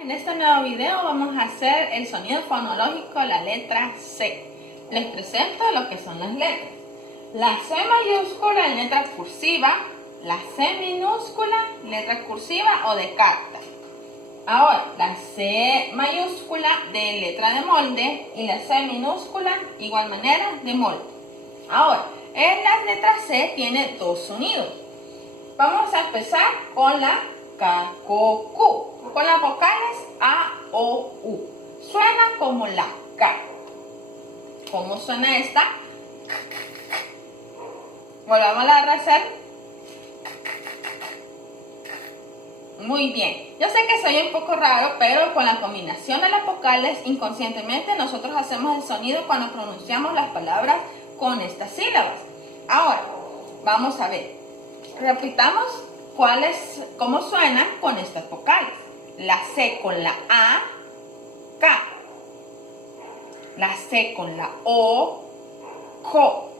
En este nuevo video vamos a hacer el sonido fonológico, la letra C. Les presento lo que son las letras. La C mayúscula en letra cursiva, la C minúscula, letra cursiva o de carta. Ahora, la C mayúscula de letra de molde y la C minúscula, igual manera, de molde. Ahora, en la letra C tiene dos sonidos. Vamos a empezar con la K, K, Q, con las vocales A, O, U. Suena como la K. ¿Cómo suena esta? Volvamos a hacer. Muy bien. Yo sé que soy un poco raro, pero con la combinación de las vocales, inconscientemente nosotros hacemos el sonido cuando pronunciamos las palabras con estas sílabas. Ahora, vamos a ver. Repitamos cómo suenan con estas vocales. La C con la A, K. La C con la O, CO.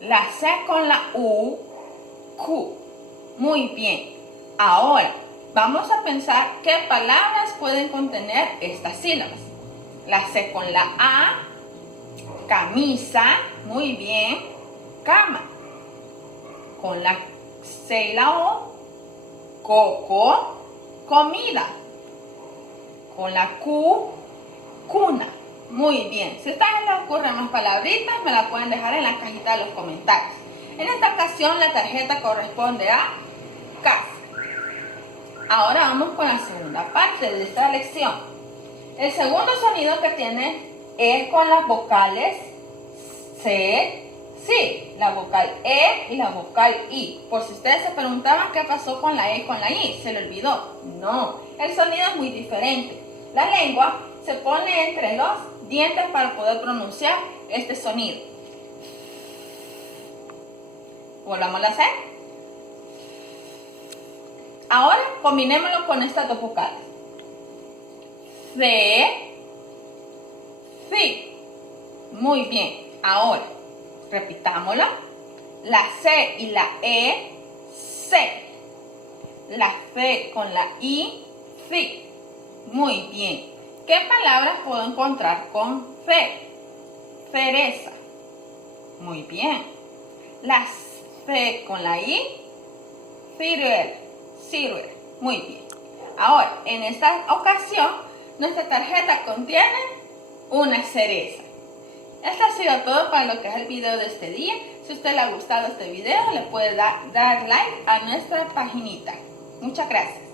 La C con la U, Q. Muy bien. Ahora, vamos a pensar qué palabras pueden contener estas sílabas. La C con la A, camisa. Muy bien. Cama. Con la C y la O, coco, comida. Con la Q, cuna. Muy bien. Si a ustedes les ocurren más palabritas, me la pueden dejar en la cajita de los comentarios. En esta ocasión la tarjeta corresponde a casa. Ahora vamos con la segunda parte de esta lección. El segundo sonido que tiene es con las vocales C, sí, la vocal E y la vocal I. Por si ustedes se preguntaban qué pasó con la E y con la I, ¿se le olvidó? No, el sonido es muy diferente. La lengua se pone entre los dientes para poder pronunciar este sonido. Volvamos a hacer. Ahora combinémoslo con estas dos vocales. C, sí. Muy bien. Ahora, repitámosla. La C y la E, C. La C con la I, sí. Muy bien. ¿Qué palabras puedo encontrar con C? Cereza. Muy bien. La C con la I, ciruela. Ciruela. Muy bien. Ahora, en esta ocasión, nuestra tarjeta contiene una cereza. Esto ha sido todo para lo que es el video de este día. Si a usted le ha gustado este video, le puede dar like a nuestra paginita. Muchas gracias.